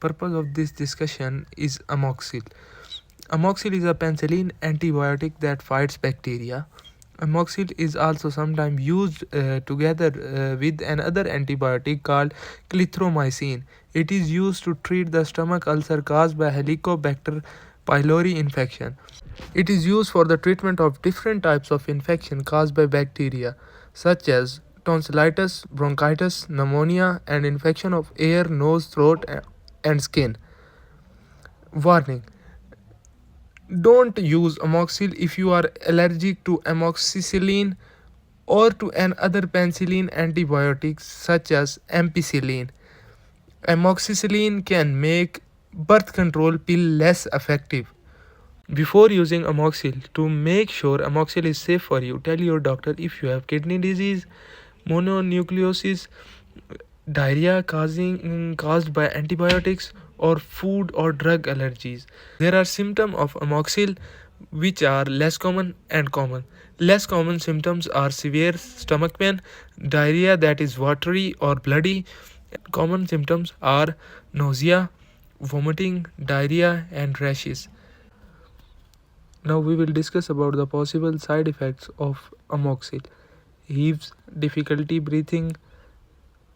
purpose of this discussion is amoxil. Amoxil is a penicillin antibiotic that fights bacteria. Amoxil is also sometimes used together with another antibiotic called clarithromycin. It is used to treat the stomach ulcer caused by Helicobacter pylori infection. It is used for the treatment of different types of infection caused by bacteria, such as tonsillitis, bronchitis, pneumonia, and infection of ear, nose, throat, and skin. Warning: don't use amoxil if you are allergic to amoxicillin or to another penicillin antibiotics such as ampicillin. Amoxicillin can make birth control pill less effective. Before using amoxil, to make sure amoxil is safe for you, tell your doctor if you have kidney disease, mononucleosis, diarrhea caused by antibiotics, or food or drug allergies. There are symptoms of amoxil which are less common and common. Less common symptoms are severe stomach pain, diarrhea that is watery or bloody. Common symptoms are nausea, vomiting, diarrhea, and rashes. Now we will discuss about the possible side effects of amoxil. Hives, difficulty breathing,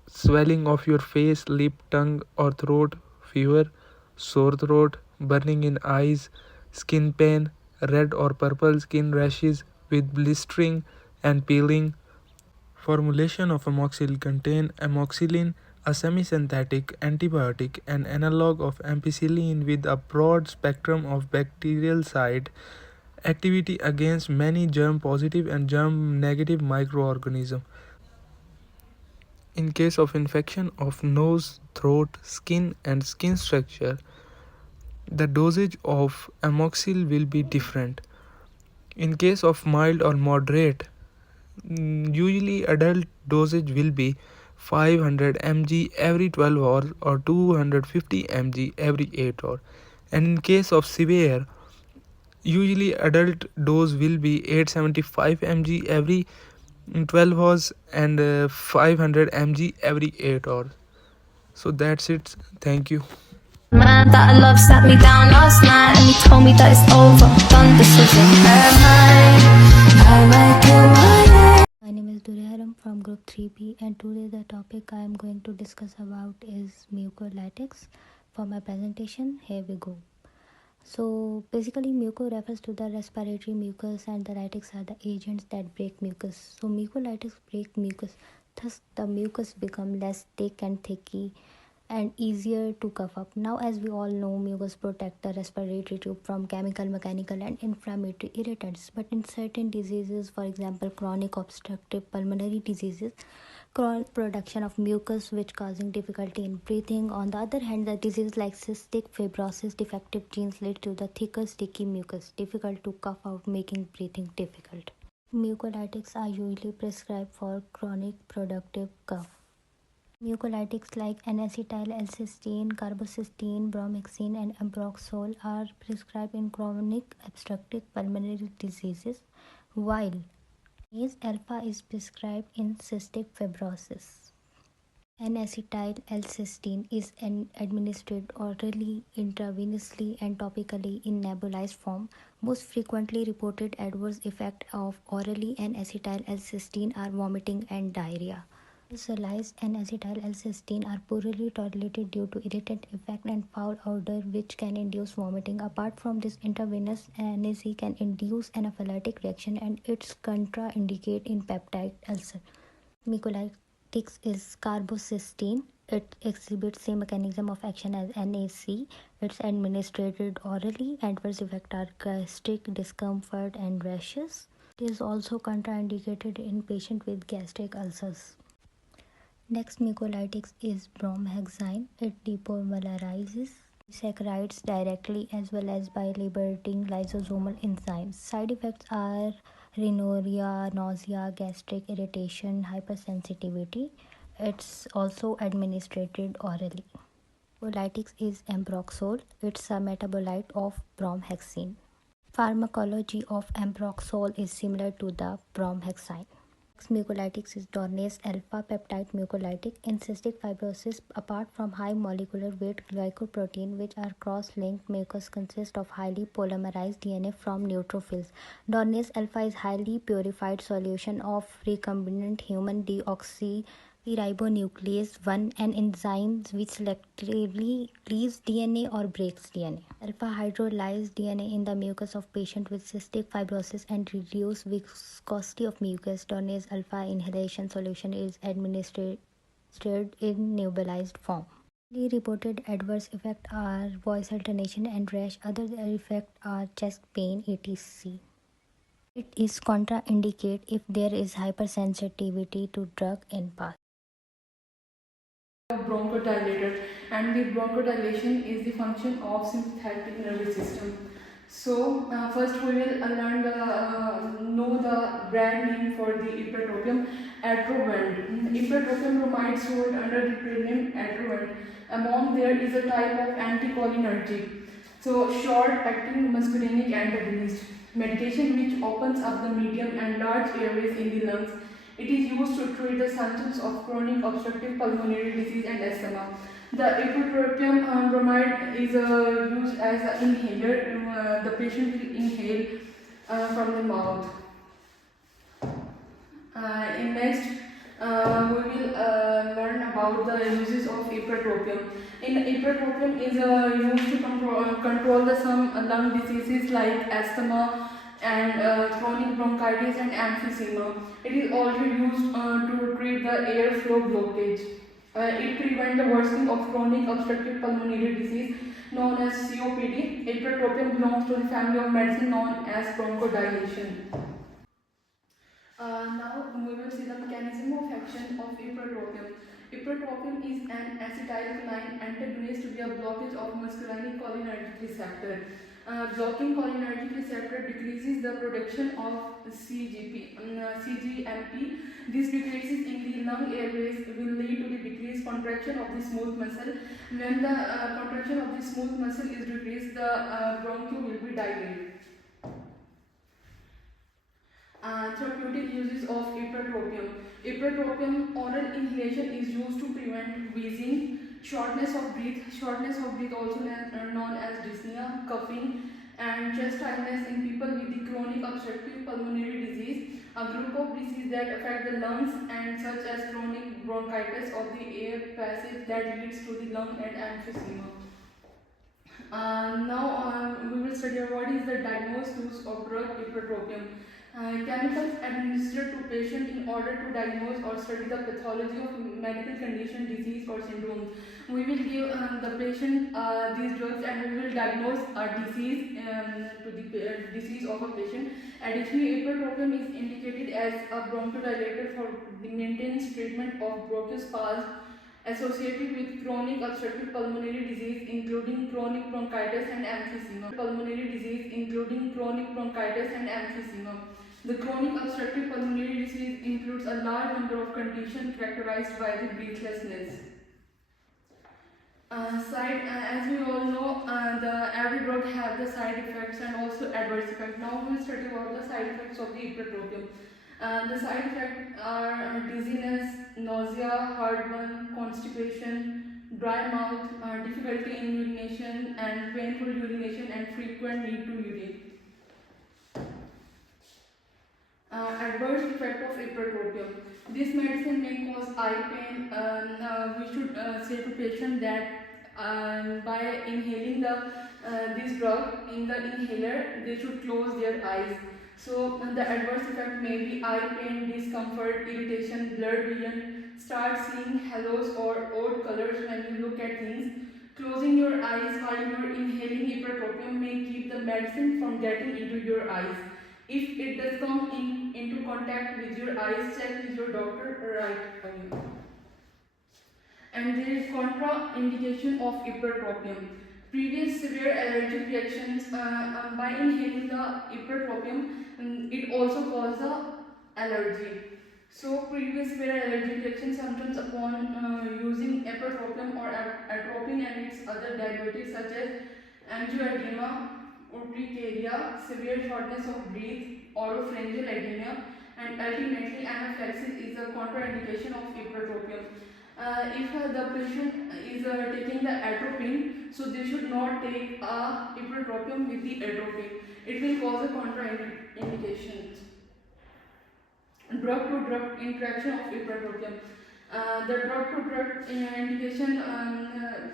swelling of your face, lip, tongue or throat, fever, sore throat, burning in eyes, skin pain, red or purple skin rashes with blistering and peeling. Formulation of amoxil contain amoxicillin, a semi-synthetic antibiotic, an analog of ampicillin with a broad spectrum of bacterial side activity against many germ-positive and germ-negative microorganisms. In case of infection of nose, throat, skin, and skin structure, the dosage of amoxil will be different. In case of mild or moderate, usually adult dosage will be 500 mg every 12 hours or 250 mg every 8 hours. And in case of severe, usually adult dose will be 875 mg every 12 hours and 500 mg every 8 hours. So that's it. Thank you. Man that I love sat me down last night and he told me that it's over, done decision. My name is Durharam from group 3B and today the topic I am going to discuss about is mucolytics. For my presentation, here we go. So basically muco refers to the respiratory mucus and the lytics are the agents that break mucus. So mucolytics break mucus, thus the mucus become less thick and thicky and easier to cough up. Now as we all know, mucus protect the respiratory tube from chemical, mechanical and inflammatory irritants. But in certain diseases, for example chronic obstructive pulmonary diseases, production of mucus which causing difficulty in breathing. On the other hand, the disease like cystic fibrosis defective genes lead to the thicker sticky mucus, difficult to cough out, making breathing difficult. Mucolytics are usually prescribed for chronic productive cough. Mucolytics like N-acetyl L-cysteine, carbamazepine, bromhexine, and ambroxol are prescribed in chronic obstructive pulmonary diseases, while ACE alpha is prescribed in cystic fibrosis. N-acetyl L-cysteine is administered orally, intravenously, and topically in nebulized form. Most frequently reported adverse effects of orally N-acetyl L-cysteine are vomiting and diarrhea. Specialized N-acetyl L-cysteine are poorly tolerated due to irritant effect and foul odor which can induce vomiting. Apart from this, intravenous NAC can induce anaphylactic reaction and it's contraindicated in peptide ulcer. Mucolytics is carbamazepine. It exhibits same mechanism of action as NAC. It's administered orally. Adverse effects are gastric discomfort and rashes. It is also contraindicated in patients with gastric ulcers. Next mucolytics is bromhexine. It depolarizes saccharides directly as well as by liberating lysosomal enzymes. Side effects are rhinorrhea, nausea, gastric irritation, hypersensitivity. It's also administered orally. Mucolytics is ambroxol. It's a metabolite of bromhexine. Pharmacology of ambroxol is similar to the bromhexine. Mucolytics is Dornase alpha peptide mucolytic in cystic fibrosis. Apart from high molecular weight glycoprotein, which are cross-linked mucus, consist of highly polymerized DNA from neutrophils. Dornase alpha is highly purified solution of recombinant human deoxyribonuclease 1, an enzyme which selectively cleaves DNA or breaks DNA. Alpha hydrolyzed DNA in the mucus of patient with cystic fibrosis and reduce viscosity of mucus. Dornase alpha inhalation solution is administered in nebulized form. The reported adverse effects are voice alternation and rash. Other effects are chest pain, etc. It is contraindicated if there is hypersensitivity to drug in past. Bronchodilator, and the bronchodilation is the function of sympathetic nervous system. So first we will know the brand name for the ipratropium, Atrovent. Ipratropium bromide sold under the trade name Atrovent. Among there is a type of anticholinergic. So short acting muscarinic antagonist medication which opens up the medium and large airways in the lungs. It is used to treat the symptoms of chronic obstructive pulmonary disease and asthma. The ipratropium bromide is used as an inhaler. The patient will inhale from the mouth. In next, we will learn about the uses of ipratropium. Ipratropium is used to control the some lung diseases like asthma and chronic bronchitis and emphysema. It is also used to treat the airflow blockage. It prevents the worsening of chronic obstructive pulmonary disease known as COPD. Ipratropium belongs to the family of medicine known as bronchodilation. Now we will see the mechanism of action of ipratropium. Ipratropium is an acetylcholine antagonist via blockage of muscarinic cholinergic receptor. Blocking cholinergic receptor decreases the production of CGMP. This decreases in the lung airways will lead to the decreased contraction of the smooth muscle. When the contraction of the smooth muscle is decreased, the bronchi will be dilated. Therapeutic uses of ipratropium. Ipratropium oral inhalation is used to prevent wheezing, shortness of breath also known as dyspnea, coughing, and chest tightness in people with the chronic obstructive pulmonary disease, a group of diseases that affect the lungs and such as chronic bronchitis of the air passage that leads to the lung and emphysema. Now we will study what is the diagnosed use of drug ipratropium. Chemicals administered to patient in order to diagnose or study the pathology of medical condition, disease or syndrome. We will give the patient these drugs and we will diagnose a disease to the disease of a patient. Additionally, ipratropium is indicated as a bronchodilator for the maintenance treatment of bronchial spasm associated with chronic obstructive pulmonary disease including chronic bronchitis and emphysema. Pulmonary disease including chronic bronchitis and emphysema. The chronic obstructive pulmonary disease includes a large number of conditions characterized by the breathlessness. As we all know, every drug have the side effects and also adverse effects. Now we will study about the side effects of the ipratropium. The side effects are dizziness, nausea, heartburn, constipation, dry mouth, difficulty in urination, and painful urination and frequent need to urinate. Adverse effect of ipratropium. This medicine may cause eye pain. We should say to patient that by inhaling this drug in the inhaler, they should close their eyes. So the adverse effect may be eye pain, discomfort, irritation, blurred vision, start seeing halos or odd colors when you look at things. Closing your eyes while you are inhaling ipratropium may keep the medicine from getting into your eyes. If it does come into contact with your eyes, check with your doctor right away. And there is contraindication of ipratropium. Previous severe allergic reactions by inhaling the ipratropium, it also causes the allergy. So previous severe allergic reaction symptoms upon using ipratropium or atropine and its other derivatives such as angioedema, urticaria, severe shortness of breath, oropharyngeal edema, and ultimately anaphylaxis is a contraindication of ipratropium. If the patient is taking the atropine, so they should not take ipratropium with the atropine. It will cause a contraindication. Drug to drug interaction of ipratropium. The drug to drug indication,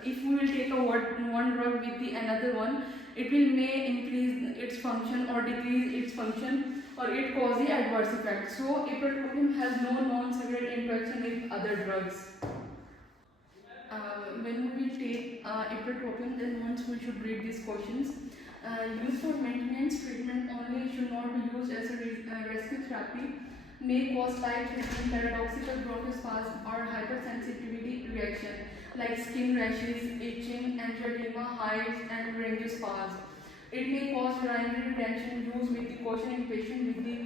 if we will take one drug with the another one, it will may increase its function or decrease its function, or it cause the adverse effect. So ipratropium has no non-several interaction with other drugs. When we will take ipratropium, then once we should read these questions. Used for maintenance treatment only, should not be used as a rescue therapy. May cause life-threatening paradoxical bronchospasm or hypersensitivity reaction like skin rashes, itching, angioedema, hives, and bronchospasm. It may cause urinary retention. Use with the caution in patient with the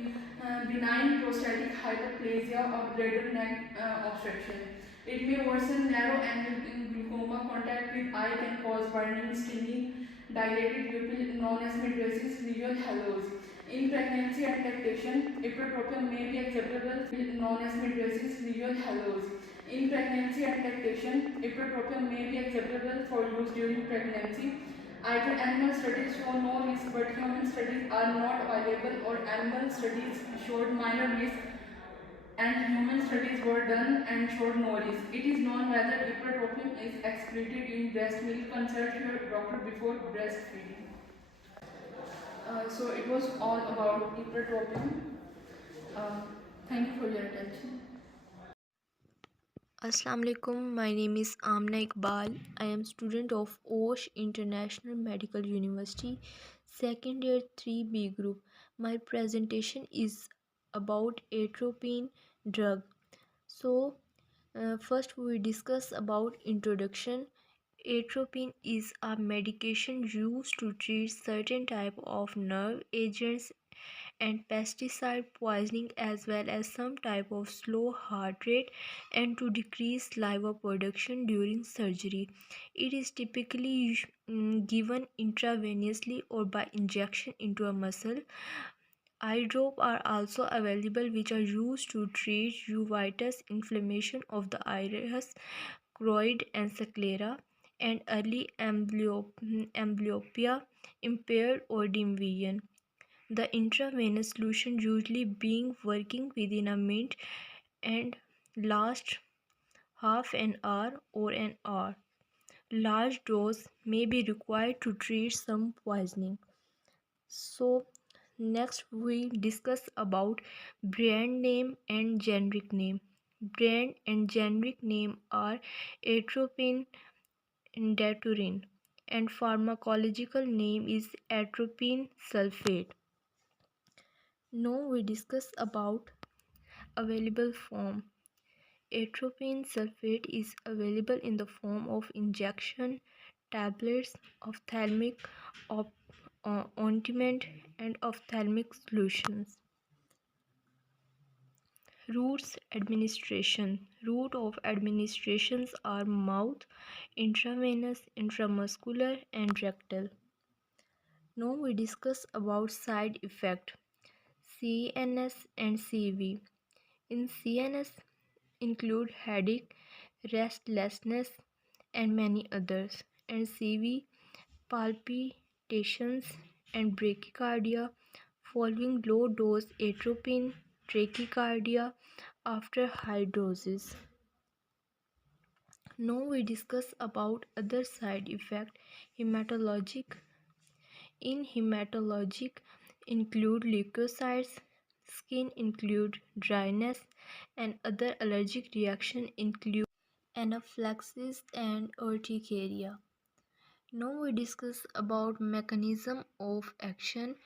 benign prostatic hyperplasia or bladder neck obstruction. It may worsen narrow angle glaucoma. Contact with eye can cause burning, stinging, dilated pupil known as mydriasis, visual halos. In pregnancy and lactation, ipratropium may be acceptable, known as mydriasis, visual halos. In pregnancy and lactation, ipratropium may be acceptable for use during pregnancy. Either animal studies show no risk, but human studies are not available, or animal studies showed minor risk and human studies were done and showed no risk. It is known whether ipratropium is excreted in breast milk. Consult your doctor before breastfeeding. So it was all about ipratropium. Uh, Thank you for your attention. Assalamu alaikum. My name is Amna Iqbal. I am student of OSH International Medical University, second year 3B group. My presentation is about atropine drug. So first we discuss about introduction. Atropine is a medication used to treat certain type of nerve agents and pesticide poisoning, as well as some type of slow heart rate and to decrease liver production during surgery. It is typically given intravenously or by injection into a muscle. Eye drops are also available, which are used to treat uveitis, inflammation of the iris, choroid and sclera, and early amblyopia, impaired or dim vision. The intravenous solution usually being working within a minute and last half an hour or an hour. Large dose may be required to treat some poisoning. So next we discuss about brand name and generic name. Brand and generic name are atropine and daturine, and pharmacological name is atropine sulfate. Now we discuss about available form. Atropine sulfate is available in the form of injection, tablets, ophthalmic ointment, and ophthalmic solutions. Routes administration. Route of administrations are mouth, intravenous, intramuscular, and rectal. Now we discuss about side effect. CNS and CV. In CNS include headache, restlessness, and many others. And CV, palpitations and bradycardia following low dose atropine, tachycardia after high doses. Now we discuss about other side effect. Hematologic. In hematologic include leukocytes, skin include dryness, and other allergic reaction include anaphylaxis and urticaria. Now we discuss about mechanism of action.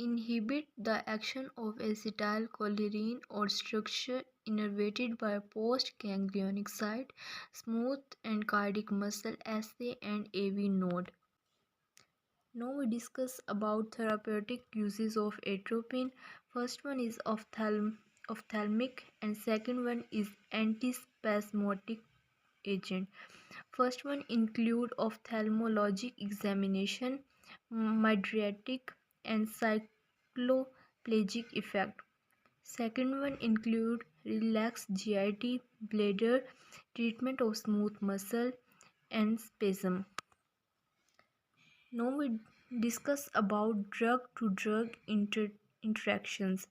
Inhibit the action of acetylcholine or structure innervated by postganglionic site, smooth and cardiac muscle, SA and AV node. Now we discuss about therapeutic uses of atropine. First one is ophthalmic and second one is antispasmodic agent. First one include ophthalmologic examination, mydriatic and cycloplegic effect. Second one include relaxed GIT, bladder, treatment of smooth muscle and spasm. Now we discuss about drug to drug interactions.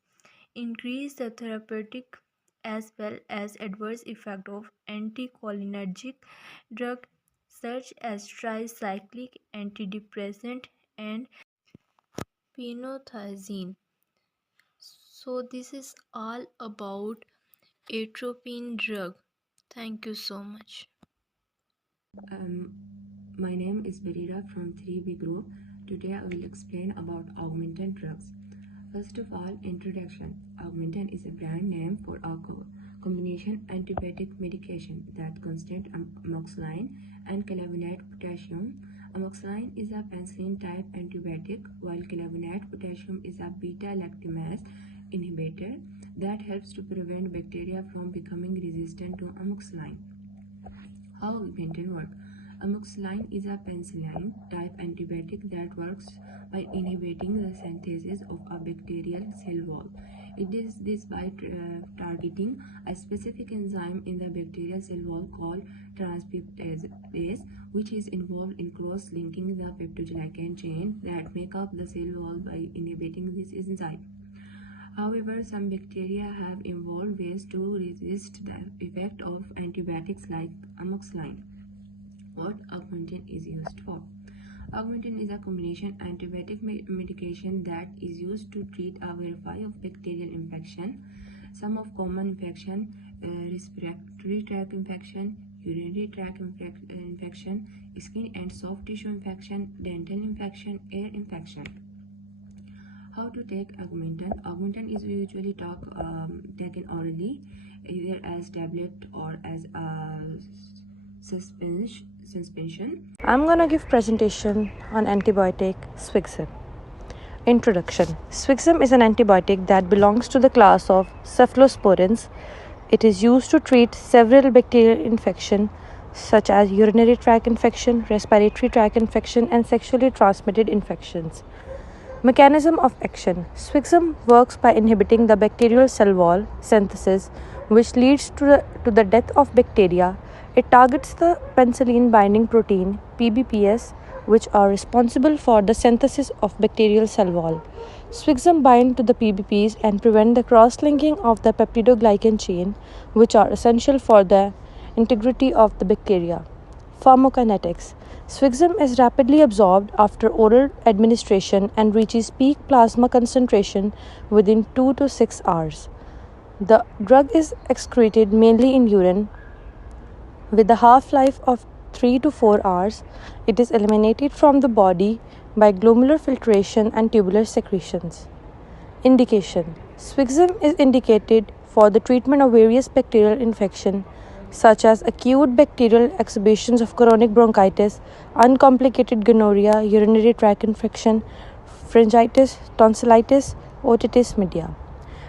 Increase the therapeutic as well as adverse effect of anticholinergic drug such as tricyclic antidepressant and phenothiazine. So this is all about atropine drug. Thank you so much. Um, my name is Berira from 3B Group. Today I will explain about augmentin drugs. First of all, introduction. Augmentin is a brand name for a combination antibiotic medication that contains amoxicillin and clavonate potassium. Amoxicillin is a penicillin type antibiotic, while clavonate potassium is a beta-lactamase inhibitor that helps to prevent bacteria from becoming resistant to amoxicillin. How augmentin work? Amoxicillin is a penicillin type antibiotic that works by inhibiting the synthesis of a bacterial cell wall. It does this by targeting a specific enzyme in the bacterial cell wall called transcriptase, which is involved in cross-linking the peptidoglycan chain that make up the cell wall by inhibiting this enzyme. However, some bacteria have evolved ways to resist the effect of antibiotics like amoxicillin. What augmentin is used for? Augmentin is a combination antibiotic medication that is used to treat a variety of bacterial infection. Some of common infection, respiratory tract infection, urinary tract infection, skin and soft tissue infection, dental infection, ear infection. How to take augmentin? Augmentin is usually taken orally, either as tablet or as a suspension. I'm gonna give presentation on antibiotic Swixim. Introduction. Swixim is an antibiotic that belongs to the class of cephalosporins. It is used to treat several bacterial infections such as urinary tract infection, respiratory tract infection, and sexually transmitted infections. Mechanism of action. Swixim works by inhibiting the bacterial cell wall synthesis, which leads to the death of bacteria. It targets the penicillin binding protein PBPS, which are responsible for the synthesis of bacterial cell wall. Swixim bind to the PBPs and prevent the cross-linking of the peptidoglycan chain, which are essential for the integrity of the bacteria. Pharmacokinetics. Swixim is rapidly absorbed after oral administration and reaches peak plasma concentration within 2 to 6 hours. The drug is excreted mainly in urine. With a half-life of 3 to 4 hours, it is eliminated from the body by glomerular filtration and tubular secretions. Indication. Swixim is indicated for the treatment of various bacterial infections such as acute bacterial exacerbations of chronic bronchitis, uncomplicated gonorrhea, urinary tract infection, pharyngitis, tonsillitis, otitis media.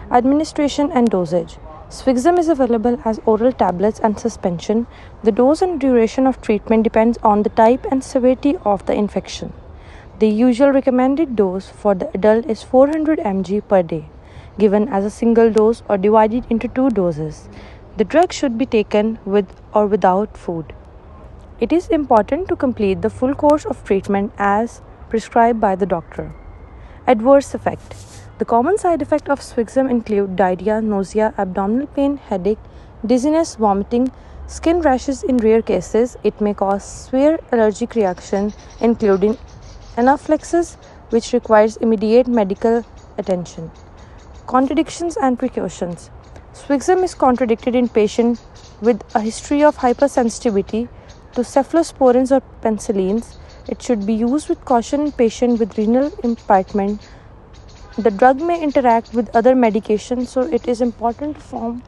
Administration and dosage. Swixim is available as oral tablets and suspension. The dose and duration of treatment depends on the type and severity of the infection. The usual recommended dose for the adult is 400 mg per day, given as a single dose or divided into 2 doses. The drug should be taken with or without food. It is important to complete the full course of treatment as prescribed by the doctor. Adverse effect. The common side effects of Swixim include diarrhea, nausea, abdominal pain, headache, dizziness, vomiting, skin rashes in rare cases. It may cause severe allergic reaction, including anaphylaxis, which requires immediate medical attention. Contradictions and precautions. Swixim is contraindicated in patients with a history of hypersensitivity to cephalosporins or penicillins. It should be used with caution in patients with renal impairment. The drug may interact with other medications, so it is important to inform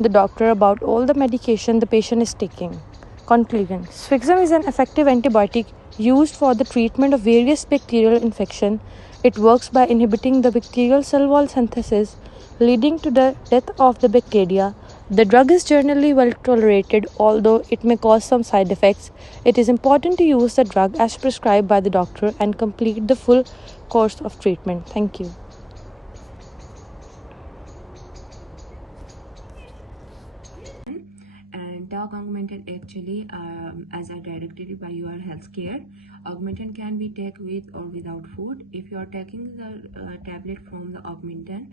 the doctor about all the medication the patient is taking. Conclusion. Swixim is an effective antibiotic used for the treatment of various bacterial infections. It works by inhibiting the bacterial cell wall synthesis, leading to the death of the bacteria. The drug is generally well tolerated, although it may cause some side effects. It is important to use the drug as prescribed by the doctor and complete the full course of treatment. Thank you. actually as a directed by your healthcare. Augmentin can be taken with or without food. If you are taking the tablet from the augmentin,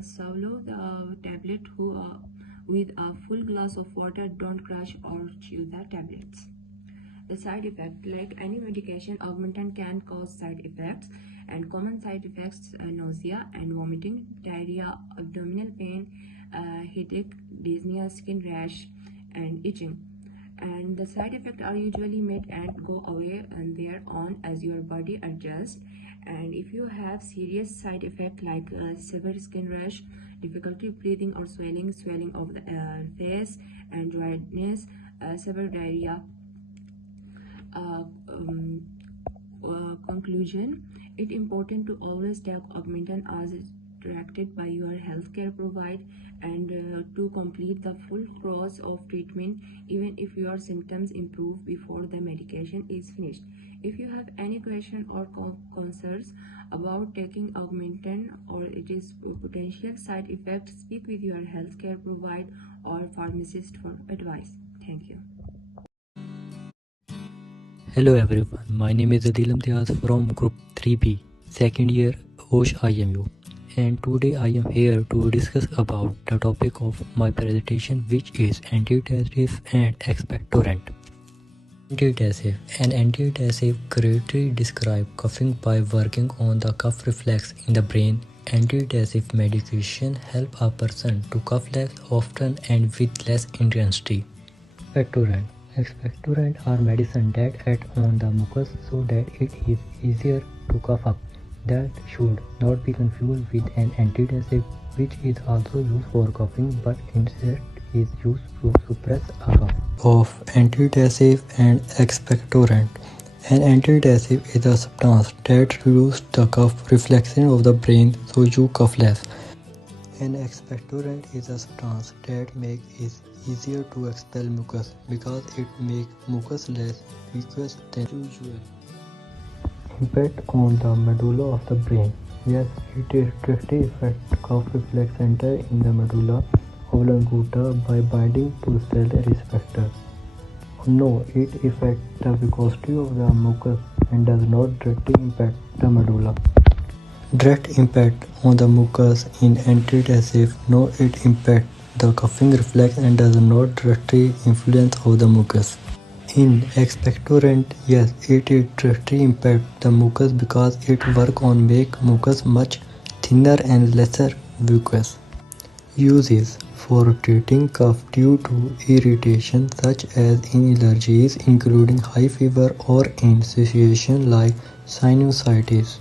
swallow the tablet with a full glass of water. Don't crush or chew the tablets. The side effect, like any medication, augmentin can cause side effects, and common side effects: nausea and vomiting, diarrhea, abdominal pain, headache, dizziness, skin rash, and itching. And the side effects are usually met and go away on their own as your body adjusts. And if you have serious side effect like severe skin rash, difficulty breathing or swelling of the face, and dryness, severe diarrhea, conclusion, it's important to always take augmentin as directed by your healthcare provider, and to complete the full course of treatment even if your symptoms improve before the medication is finished. If you have any question or concerns about taking augmentin or its potential side effects, speak with your healthcare provider or pharmacist for advice. Thank you. Hello everyone, my name is Adil Imtiaz from Group 3B, second year OSH IMU, and today I am here to discuss about the topic of my presentation, which is antitussive and expectorant. Antitussive. An antitussive greatly describes coughing by working on the cough reflex in the brain. Antitussive medication help a person to cough less often and with less intensity. Expectorant. Expectorant are medicine that act on the mucus so that it is easier to cough up. That should not be confused with an antitussive, which is also used for coughing but instead is used to suppress a cough. Of antitussive and expectorant. An antitussive is a substance that reduces the cough reflection of the brain so you cough less. An expectorant is a substance that makes it easier to expel mucus because it makes mucus less viscous than usual. Impact on the medulla of the brain. Yes, it directly affects cough reflex center in the medulla oblongata by binding to cell receptors. No, it affects the viscosity of the mucus and does not directly impact the medulla. Direct impact on the mucus in antitussive. No, it impacts the coughing reflex and does not directly influence of the mucus. In expectorant, yes, it directly impacts the mucus because it works on make mucus much thinner and lesser viscous. Uses for treating cough due to irritation such as in allergies including high fever or in situations like sinusitis.